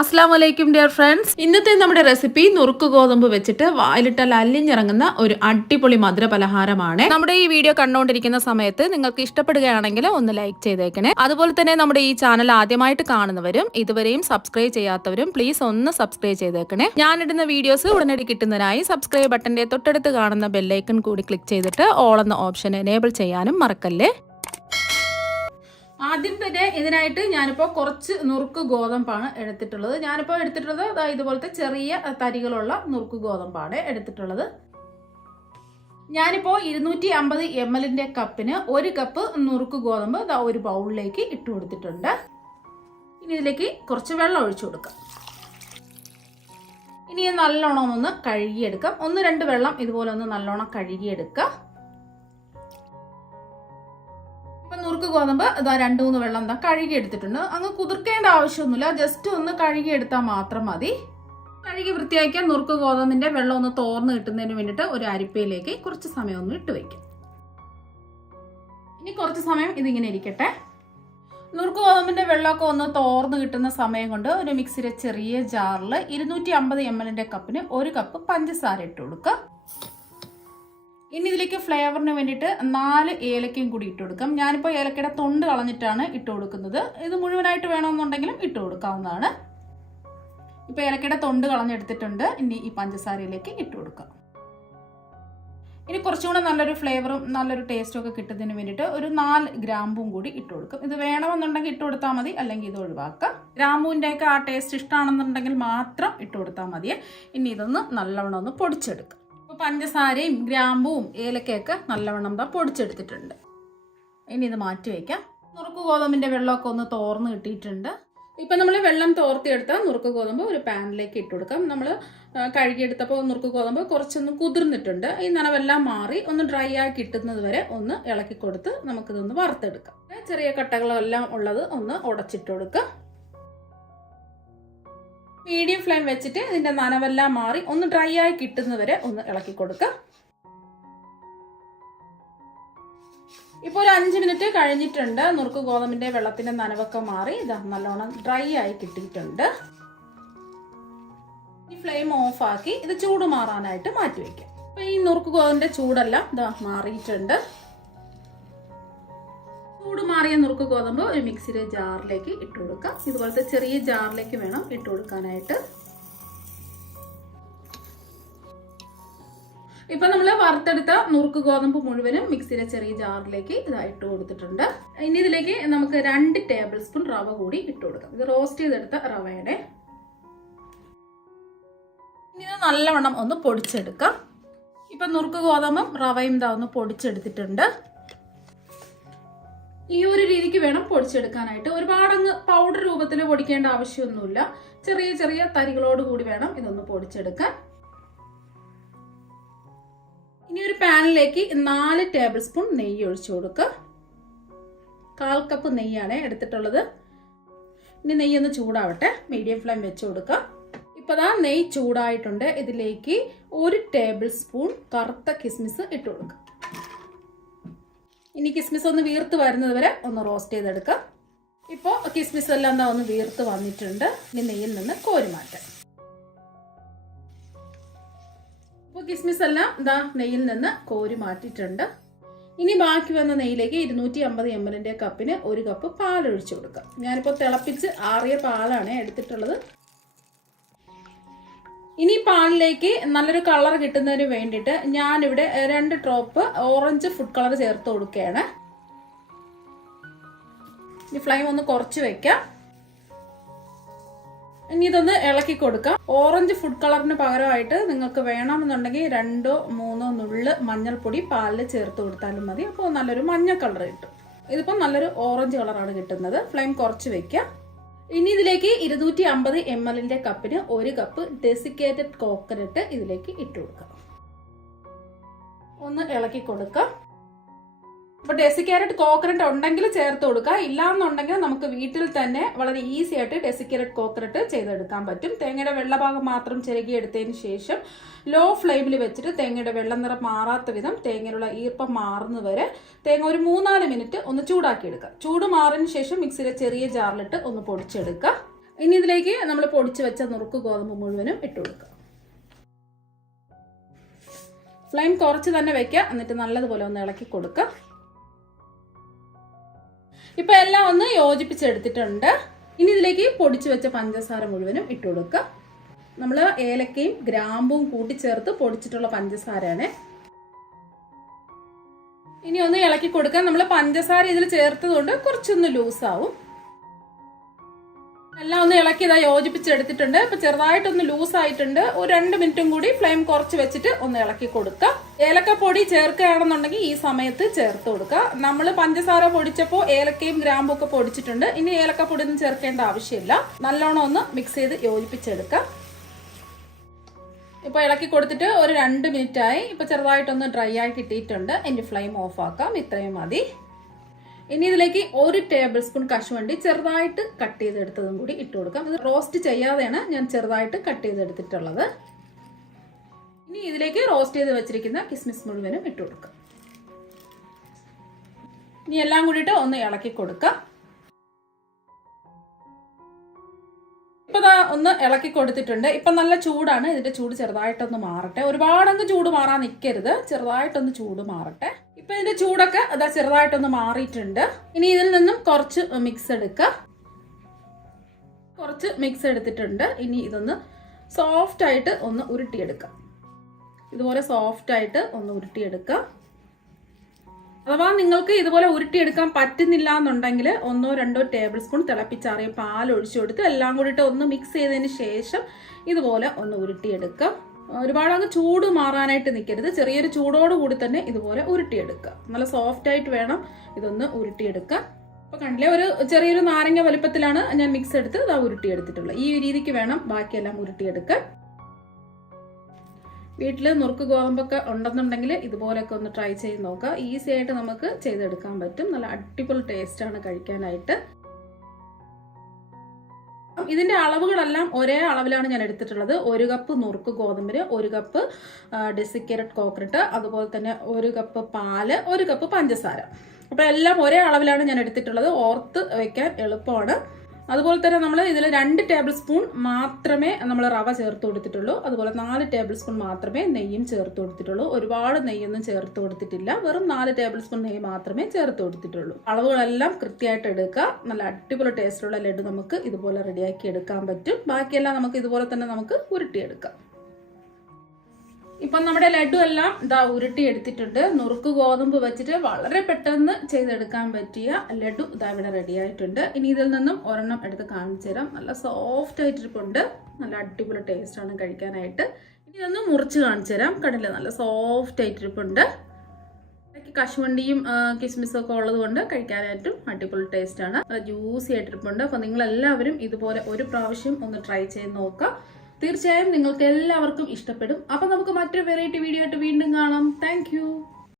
അസ്സലാമലൈക്കും dear friends. ഇന്നത്തെ നമ്മുടെ റെസിപ്പി നുറുക്ക് ഗോതമ്പ് വെച്ചിട്ട് വായിലിട്ടാൽ അല്ലിഞ്ഞിറങ്ങുന്ന ഒരു അടിപൊളി മധുര പലഹാരമാണ്. നമ്മുടെ ഈ വീഡിയോ കണ്ടുകൊണ്ടിരിക്കുന്ന സമയത്ത് നിങ്ങൾക്ക് ഇഷ്ടപ്പെടുകയാണെങ്കിൽ ഒന്ന് ലൈക്ക് ചെയ്തേക്കണേ. അതുപോലെ തന്നെ നമ്മുടെ ഈ ചാനൽ ആദ്യമായിട്ട് കാണുന്നവരും ഇതുവരെയും സബ്സ്ക്രൈബ് ചെയ്യാത്തവരും പ്ലീസ് ഒന്ന് സബ്സ്ക്രൈബ് ചെയ്തേക്കണേ. ഞാനിടുന്ന വീഡിയോസ് ഉടനടി കിട്ടുന്നതിനായി സബ്സ്ക്രൈബ് ബട്ടന്റെ തൊട്ടടുത്ത് കാണുന്ന ബെല്ലൈക്കൺ കൂടി ക്ലിക്ക് ചെയ്തിട്ട് ഓൾ എന്ന ഓപ്ഷൻ എനേബിൾ ചെയ്യാനും മറക്കല്ലേ. ആദ്യം തന്നെ ഇതിനായിട്ട് ഞാനിപ്പോൾ കുറച്ച് നുറുക്ക് ഗോതമ്പാണ് എടുത്തിട്ടുള്ളത്. ഇതുപോലത്തെ ചെറിയ തരികളുള്ള നുറുക്ക് ഗോതമ്പാണ് എടുത്തിട്ടുള്ളത്. ഞാനിപ്പോൾ 250 ml കപ്പിന് 1 കപ്പ് നുറുക്ക് ഗോതമ്പ് ഒരു ബൗളിലേക്ക് ഇട്ട് കൊടുത്തിട്ടുണ്ട്. ഇനി ഇതിലേക്ക് കുറച്ച് വെള്ളം ഒഴിച്ചു കൊടുക്കാം. ഇനി നല്ലോണം ഒന്ന് കഴുകിയെടുക്കാം. 1-2 വെള്ളം ഇതുപോലെ ഒന്ന് നല്ലോണം കഴുകിയെടുക്കാം. നുറുക്ക് ഗോതമ്പ് 2-3 വെള്ളം കഴുകി എടുത്തിട്ടുണ്ട്. അങ്ങ് കുതിർക്കേണ്ട ആവശ്യമൊന്നുമില്ല, ജസ്റ്റ് ഒന്ന് കഴുകി എടുത്താൽ മാത്രം മതി. കഴുകി വൃത്തിയാക്കിയാൽ നുറുക്ക് ഗോതമ്പിന്റെ വെള്ളം ഒന്ന് തോർന്ന് കിട്ടുന്നതിന് വേണ്ടിയിട്ട് ഒരു അരിപ്പയിലേക്ക് കുറച്ച് സമയം ഒന്ന് ഇട്ട് വയ്ക്കും. ഇനി കുറച്ച് സമയം ഇതിങ്ങനെ ഇരിക്കട്ടെ. നുറുക്ക് ഗോതമ്പിന്റെ വെള്ളമൊക്കെ ഒന്ന് തോർന്ന് കിട്ടുന്ന സമയം കൊണ്ട് ഒരു മിക്സിയുടെ ചെറിയ ജാറിൽ 250 ml കപ്പിന് 1 കപ്പ് പഞ്ചസാര ഇട്ട് കൊടുക്കുക. ഇനി ഇതിലേക്ക് ഫ്ലേവറിന് വേണ്ടിയിട്ട് 4 ഏലക്കയും കൂടി ഇട്ട് കൊടുക്കാം. ഞാനിപ്പോൾ ഏലക്കയുടെ തൊണ്ട് കളഞ്ഞിട്ടാണ് ഇട്ട് കൊടുക്കുന്നത്. ഇത് മുഴുവനായിട്ട് വേണമെന്നുണ്ടെങ്കിലും ഇട്ട് കൊടുക്കാവുന്നതാണ്. ഇപ്പോൾ ഏലക്കയുടെ തൊണ്ട് കളഞ്ഞെടുത്തിട്ടുണ്ട്. ഇനി ഈ പഞ്ചസാരയിലേക്ക് ഇട്ട് കൊടുക്കാം. ഇനി കുറച്ചുകൂടെ നല്ലൊരു ഫ്ലേവറും നല്ലൊരു ടേസ്റ്റും ഒക്കെ കിട്ടുന്നതിന് വേണ്ടിയിട്ട് ഒരു 4 ഗ്രാമ്പും കൂടി ഇട്ട് കൊടുക്കും. ഇത് വേണമെന്നുണ്ടെങ്കിൽ ഇട്ട് കൊടുത്താൽ മതി, അല്ലെങ്കിൽ ഇത് ഒഴിവാക്കാം. ഗ്രാമ്പൂവിൻ്റെയൊക്കെ ആ ടേസ്റ്റ് ഇഷ്ടമാണെന്നുണ്ടെങ്കിൽ മാത്രം ഇട്ട് കൊടുത്താൽ മതിയെ. ഇനി ഇതൊന്ന് നല്ലവണ്ണം ഒന്ന് പൊടിച്ചെടുക്കാം. പഞ്ചസാരയും ഗ്രാമ്പും ഏലക്കയൊക്കെ നല്ലവണ്ണം പൊടിച്ചെടുത്തിട്ടുണ്ട്. ഇനി ഇത് മാറ്റി വയ്ക്കാം. നുറുക്ക് ഗോതമ്പിന്റെ വെള്ളമൊക്കെ ഒന്ന് തോർന്ന് കിട്ടിയിട്ടുണ്ട്. ഇപ്പം നമ്മൾ വെള്ളം തോർത്തിയെടുത്ത നുറുക്ക് ഗോതമ്പ് ഒരു പാനിലേക്ക് ഇട്ട് കൊടുക്കാം. നമ്മൾ കഴുകിയെടുത്തപ്പോൾ നുറുക്ക് ഗോതമ്പ് കുറച്ചൊന്ന് കുതിർന്നിട്ടുണ്ട്. ഈ നനവെല്ലാം മാറി ഒന്ന് ഡ്രൈ ആക്കി കിട്ടുന്നത് വരെ ഒന്ന് ഇളക്കി കൊടുത്ത് നമുക്കിതൊന്ന് വറുത്തെടുക്കാം. ചെറിയ കട്ടകളെല്ലാം ഉള്ളത് ഒന്ന് ഉടച്ചിട്ട് കൊടുക്കാം. മീഡിയം ഫ്ലെയിം വെച്ചിട്ട് ഇതിന്റെ നനവെല്ലാം മാറി ഒന്ന് ഡ്രൈ ആയി കിട്ടുന്നവരെ ഒന്ന് ഇളക്കി കൊടുക്കുക. ഇപ്പോൾ ഒരു 5 മിനിറ്റ് കഴിഞ്ഞിട്ടുണ്ട്. നുറുക്ക് ഗോതമ്പിന്റെ വെള്ളത്തിന്റെ നനവൊക്കെ മാറി ഇതാ നല്ലോണം ഡ്രൈ ആയി കിട്ടിയിട്ടുണ്ട്. ഈ ഫ്ലെയിം ഓഫ് ആക്കി ഇത് ചൂട് മാറാനായിട്ട് മാറ്റി വെക്കാം. അപ്പൊ ഈ നുറുക്ക് ഗോതമ്പിന്റെ ചൂടെല്ലാം ഇതാ മാറിയിട്ടുണ്ട്. ചൂട് മാറിയ നുറുക്ക് ഗോതമ്പ് ഒരു മിക്സിയുടെ ജാറിലേക്ക് ഇട്ട് കൊടുക്കാം. ഇതുപോലത്തെ ചെറിയ ജാറിലേക്ക് വേണം ഇട്ട് കൊടുക്കാനായിട്ട്. ഇപ്പൊ നമ്മൾ വറുത്തെടുത്ത നുറുക്ക് ഗോതമ്പ് മുഴുവനും മിക്സിയുടെ ചെറിയ ജാറിലേക്ക് ഇട്ട് കൊടുത്തിട്ടുണ്ട്. ഇനി ഇതിലേക്ക് നമുക്ക് 2 ടേബിൾ സ്പൂൺ റവ കൂടി ഇട്ട് കൊടുക്കാം. ഇത് റോസ്റ്റ് ചെയ്തെടുത്ത റവയുടെ. ഇനി ഇത് നല്ലവണ്ണം ഒന്ന് പൊടിച്ചെടുക്കാം. ഇപ്പൊ നുറുക്ക് ഗോതമ്പും റവയും ഒന്ന് പൊടിച്ചെടുത്തിട്ടുണ്ട്. ഈ ഒരു രീതിക്ക് വേണം പൊടിച്ചെടുക്കാനായിട്ട്. ഒരുപാടങ്ങ് പൗഡർ രൂപത്തിൽ പൊടിക്കേണ്ട ആവശ്യമൊന്നുമില്ല. ചെറിയ ചെറിയ തരികളോട് കൂടി വേണം ഇതൊന്ന് പൊടിച്ചെടുക്കാൻ. ഇനി ഒരു പാനിലേക്ക് 4 ടേബിൾ സ്പൂൺ നെയ്യ് ഒഴിച്ചു കൊടുക്കുക. 1/4 കപ്പ് നെയ്യാണ് എടുത്തിട്ടുള്ളത്. ഇനി നെയ്യ് ഒന്ന് ചൂടാവട്ടെ. മീഡിയം ഫ്ലെയിം വെച്ച് കൊടുക്കുക. ഇപ്പോൾ നെയ്യ് ചൂടായിട്ടുണ്ട്. ഇതിലേക്ക് 1 ടേബിൾ സ്പൂൺ കറുത്ത കിസ്മിസ് ഇട്ട് കൊടുക്കുക. ഇനി കിസ്മിസ് ഒന്ന് വീർത്ത് വരുന്നത് വരെ ഒന്ന് റോസ്റ്റ് ചെയ്തെടുക്കാം. ഇപ്പോൾ കിസ്മിസ് എല്ലാം ഒന്ന് വീർത്ത് വന്നിട്ടുണ്ട്. ഇനി നെയ്യിൽ നിന്ന് കോരി മാറ്റാം. ഇപ്പോൾ കിസ്മിസ് എല്ലാം നെയ്യിൽ നിന്ന് കോരി മാറ്റിയിട്ടുണ്ട്. ഇനി ബാക്കി വന്ന നെയ്യിലേക്ക് 250 ml കപ്പിന് 1 കപ്പ് പാൽ ഒഴിച്ചു കൊടുക്കാം. ഞാനിപ്പോൾ തിളപ്പിച്ച് ആറിയ പാലാണ് എടുത്തിട്ടുള്ളത്. ഇനി പാലിലേക്ക് നല്ലൊരു കളർ കിട്ടുന്നതിന് വേണ്ടിയിട്ട് ഞാനിവിടെ 2 ഡ്രോപ്പ് ഓറഞ്ച് ഫുഡ് കളർ ചേർത്ത് കൊടുക്കുകയാണ്. ഈ ഫ്ലെയിം ഒന്ന് കുറച്ച് വെക്കാം. ഇനി ഇതൊന്ന് ഇളക്കി കൊടുക്കാം. ഓറഞ്ച് ഫുഡ് കളറിന് പകരമായിട്ട് നിങ്ങൾക്ക് വേണമെന്നുണ്ടെങ്കിൽ 2-3 നുള്ള് മഞ്ഞൾപ്പൊടി പാലിൽ ചേർത്ത് കൊടുത്താലും മതി. അപ്പോൾ നല്ലൊരു മഞ്ഞ കളർ കിട്ടും. ഇതിപ്പോൾ നല്ലൊരു ഓറഞ്ച് കളറാണ് കിട്ടുന്നത്. ഫ്ലെയിം കുറച്ച് വെക്കാം. ഇനി ഇതിലേക്ക് 250 ml കപ്പിന് 1 കപ്പ് ഡെസിക്കേറ്റഡ് കോക്കനട്ട് ഇതിലേക്ക് ഇട്ട് കൊടുക്കാം. ഒന്ന് ഇളക്കി കൊടുക്കാം. അപ്പോൾ ഡെസിക്കേറ്റഡ് കോക്കനട്ട് ഉണ്ടെങ്കിൽ ചേർത്ത് കൊടുക്കുക. ഇല്ലാന്നുണ്ടെങ്കിൽ നമുക്ക് വീട്ടിൽ തന്നെ വളരെ ഈസി ആയിട്ട് ഡെസിക്കേറ്റഡ് കോക്കനട്ട് ചെയ്തെടുക്കാൻ പറ്റും. തേങ്ങയുടെ വെള്ളഭാഗം മാത്രം ചിരകി എടുത്തതിന് ശേഷം ലോ ഫ്ലെയിമിൽ വെച്ചിട്ട് തേങ്ങയുടെ വെള്ളം നിറം മാറാത്ത വിധം തേങ്ങയിലുള്ള ഈർപ്പം മാറുന്നവരെ തേങ്ങ ഒരു 3-4 മിനിറ്റ് ഒന്ന് ചൂടാക്കി എടുക്കുക. ചൂട് മാറിന് ശേഷം മിക്സിയിലെ ചെറിയ ജാറിലിട്ട് ഒന്ന് പൊടിച്ചെടുക്കുക. ഇനി ഇതിലേക്ക് നമ്മൾ പൊടിച്ചു വെച്ച നുറുക്ക് ഗോതമ്പ് മുഴുവനും ഇട്ട് കൊടുക്കുക. ഫ്ലെയിം കുറച്ച് തന്നെ വെക്കുക. എന്നിട്ട് നല്ലതുപോലെ ഒന്ന് ഇളക്കി കൊടുക്കുക. ഇപ്പൊ എല്ലാം ഒന്ന് യോജിപ്പിച്ചെടുത്തിട്ടുണ്ട്. ഇനി ഇതിലേക്ക് പൊടിച്ചു വെച്ച പഞ്ചസാര മുഴുവനും ഇട്ട് കൊടുക്കുക. നമ്മൾ ഏലക്കയും ഗ്രാമ്പും കൂട്ടിച്ചേർത്ത് പൊടിച്ചിട്ടുള്ള പഞ്ചസാരയാണ്. ഇനി ഒന്ന് ഇളക്കി കൊടുക്കുക. നമ്മൾ പഞ്ചസാര ഇതിൽ ചേർത്തതുകൊണ്ട് കുറച്ചൊന്ന് ലൂസാവും. എല്ലാം ഒന്ന് ഇളക്കി ഇതാ യോജിപ്പിച്ചെടുത്തിട്ടുണ്ട്. ഇപ്പൊ ചെറുതായിട്ടൊന്ന് ലൂസ് ആയിട്ടുണ്ട്. ഒരു 2 മിനിറ്റും കൂടി ഫ്ലെയിം കുറച്ച് വെച്ചിട്ട് ഒന്ന് ഇളക്കി കൊടുക്കുക. ഏലക്കപ്പൊടി ചേർക്കുകയാണെന്നുണ്ടെങ്കിൽ ഈ സമയത്ത് ചേർത്ത് കൊടുക്കുക. നമ്മൾ പഞ്ചസാര പൊടിച്ചപ്പോൾ ഏലക്കയും ഗ്രാമ്പും ഒക്കെ പൊടിച്ചിട്ടുണ്ട്. ഇനി ഏലക്കപ്പൊടി ഒന്നും ചേർക്കേണ്ട ആവശ്യമില്ല. നല്ലോണം ഒന്ന് മിക്സ് ചെയ്ത് യോജിപ്പിച്ചെടുക്കുക. ഇപ്പൊ ഇളക്കി കൊടുത്തിട്ട് ഒരു 2 മിനിറ്റ് ആയി. ഇപ്പൊ ചെറുതായിട്ടൊന്ന് ഡ്രൈ ആയി കിട്ടിയിട്ടുണ്ട്. ഇനി ഫ്ലെയിം ഓഫ് ആക്കാം. ഇത്രയും മതി. ഇനി ഇതിലേക്ക് 1 ടേബിൾ സ്പൂൺ കശുവണ്ടി ചെറുതായിട്ട് കട്ട് ചെയ്തെടുത്തതും കൂടി ഇട്ട് കൊടുക്കാം. ഇത് റോസ്റ്റ് ചെയ്യാതെയാണ് ഞാൻ ചെറുതായിട്ട് കട്ട് ചെയ്തെടുത്തിട്ടുള്ളത്. ഇനി ഇതിലേക്ക് റോസ്റ്റ് ചെയ്ത് വെച്ചിരിക്കുന്ന കിസ്മിസ് മുഴുവനും ഇട്ട് കൊടുക്കാം. ഇനി എല്ലാം കൂടിയിട്ട് ഒന്ന് ഇളക്കി കൊടുക്കാം. ഇപ്പൊ ഒന്ന് ഇളക്കി കൊടുത്തിട്ടുണ്ട്. ഇപ്പൊ നല്ല ചൂടാണ്. ഇതിന്റെ ചൂട് ചെറുതായിട്ടൊന്ന് മാറട്ടെ. ഒരുപാടങ്ങ് ചൂട് മാറാൻ നിൽക്കരുത്. ചെറുതായിട്ടൊന്ന് ചൂട് മാറട്ടെ. ഇപ്പൊ ഇതിന്റെ ചൂടൊക്കെ അതാ ചെറുതായിട്ടൊന്ന് മാറിയിട്ടുണ്ട്. ഇനി ഇതിൽ നിന്നും കുറച്ച് മിക്സ് എടുക്കുക. കുറച്ച് മിക്സ് എടുത്തിട്ടുണ്ട്. ഇനി ഇതൊന്ന് സോഫ്റ്റ് ആയിട്ട് ഒന്ന് ഉരുട്ടിയെടുക്കാം. ഇതുപോലെ സോഫ്റ്റ് ആയിട്ട് ഒന്ന് ഉരുട്ടിയെടുക്കുക. അഥവാ നിങ്ങൾക്ക് ഇതുപോലെ ഉരുട്ടിയെടുക്കാൻ പറ്റുന്നില്ല എന്നുണ്ടെങ്കിൽ 1-2 ടേബിൾ സ്പൂൺ തിളപ്പിച്ചാറിയ പാൽ ഒഴിച്ചു കൊടുത്ത് എല്ലാം കൂടിയിട്ട് ഒന്ന് മിക്സ് ചെയ്തതിന് ശേഷം ഇതുപോലെ ഒന്ന് ഉരുട്ടിയെടുക്കുക. ഒരുപാട് അങ്ങ് ചൂട് മാറാനായിട്ട് നിൽക്കരുത്. ചെറിയൊരു ചൂടോട് കൂടി തന്നെ ഇതുപോലെ ഉരുട്ടിയെടുക്കുക. നല്ല സോഫ്റ്റ് ആയിട്ട് വേണം ഇതൊന്ന് ഉരുട്ടിയെടുക്കുക. അപ്പൊ കണ്ടില്ലേ, ഒരു ചെറിയൊരു നാരങ്ങ വലുപ്പത്തിലാണ് ഞാൻ മിക്സ് എടുത്ത് ഇതാ ഉരുട്ടിയെടുത്തിട്ടുള്ളത്. ഈ രീതിക്ക് വേണം ബാക്കിയെല്ലാം ഉരുട്ടിയെടുക്കാൻ. വീട്ടിൽ നുറുക്ക് ഗോതമ്പൊക്കെ ഉണ്ടെന്നുണ്ടെങ്കിൽ ഇതുപോലെയൊക്കെ ഒന്ന് ട്രൈ ചെയ്ത് നോക്കുക. ഈസി ആയിട്ട് നമുക്ക് ചെയ്തെടുക്കാൻ പറ്റും. നല്ല അടിപൊളി ടേസ്റ്റാണ് കഴിക്കാനായിട്ട്. ഇതിന്റെ അളവുകളെല്ലാം ഒരേ അളവിലാണ് ഞാൻ എടുത്തിട്ടുള്ളത്. 1 കപ്പ് നുറുക്ക് ഗോതമ്പിന് 1 കപ്പ് ഡെസിക്കേറ്റഡ് കോക്കനട്ട്, അതുപോലെ തന്നെ 1 കപ്പ് പാല്, 1 കപ്പ് പഞ്ചസാര. അപ്പൊ എല്ലാം ഒരേ അളവിലാണ് ഞാൻ എടുത്തിട്ടുള്ളത്. ഓർത്ത് വെക്കാൻ എളുപ്പമാണ്. അതുപോലെ തന്നെ നമ്മൾ ഇതിൽ 2 ടേബിൾ സ്പൂൺ മാത്രമേ നമ്മൾ റവ ചേർത്ത് കൊടുത്തിട്ടുള്ളൂ. അതുപോലെ 4 ടേബിൾ സ്പൂൺ മാത്രമേ നെയ്യും ചേർത്ത് കൊടുത്തിട്ടുള്ളൂ. ഒരുപാട് നെയ്യൊന്നും ചേർത്ത് കൊടുത്തിട്ടില്ല. വെറും 4 ടേബിൾ സ്പൂൺ നെയ്യ് മാത്രമേ ചേർത്ത് കൊടുത്തിട്ടുള്ളൂ. അളവുകളെല്ലാം കൃത്യമായിട്ട് എടുക്കുക. നല്ല അടിപൊളി ടേസ്റ്റുള്ള ലഡു നമുക്ക് ഇതുപോലെ റെഡിയാക്കി എടുക്കാൻ പറ്റും. ബാക്കിയെല്ലാം നമുക്ക് ഇതുപോലെ തന്നെ നമുക്ക് ഉരുട്ടിയെടുക്കാം. ഇപ്പം നമ്മുടെ ലഡു എല്ലാം ഇതാ ഉരുട്ടി എടുത്തിട്ടുണ്ട്. നുറുക്ക് ഗോതമ്പ് വെച്ചിട്ട് വളരെ പെട്ടെന്ന് ചെയ്തെടുക്കാൻ പറ്റിയ ലഡു ഇതാ ഇവിടെ റെഡി ആയിട്ടുണ്ട്. ഇനി ഇതിൽ നിന്നും ഒരെണ്ണം എടുത്ത് കാണിച്ചു തരാം. നല്ല സോഫ്റ്റ് ആയിട്ടിരിപ്പുണ്ട്. നല്ല അടിപൊളി ടേസ്റ്റ് ആണ് കഴിക്കാനായിട്ട്. ഇനി ഇതൊന്ന് മുറിച്ച് കാണിച്ചു തരാം. കണ്ടില്ലേ, നല്ല സോഫ്റ്റ് ആയിട്ടിരിപ്പുണ്ട്. കശുവണ്ടിയും കിസ്മിസും ഒക്കെ ഉള്ളത് കൊണ്ട് കഴിക്കാനായിട്ടും അടിപൊളി ടേസ്റ്റ് ആണ്. ജ്യൂസി ആയിട്ടിരിപ്പുണ്ട്. അപ്പൊ നിങ്ങളെല്ലാവരും ഇതുപോലെ ഒരു പ്രാവശ്യം ഒന്ന് ട്രൈ ചെയ്ത് നോക്കുക. തീർച്ചയായും നിങ്ങൾക്ക് എല്ലാവർക്കും ഇഷ്ടപ്പെടും. അപ്പൊ നമുക്ക് മറ്റൊരു വെറൈറ്റി വീഡിയോ ആയിട്ട് വീണ്ടും കാണാം. താങ്ക്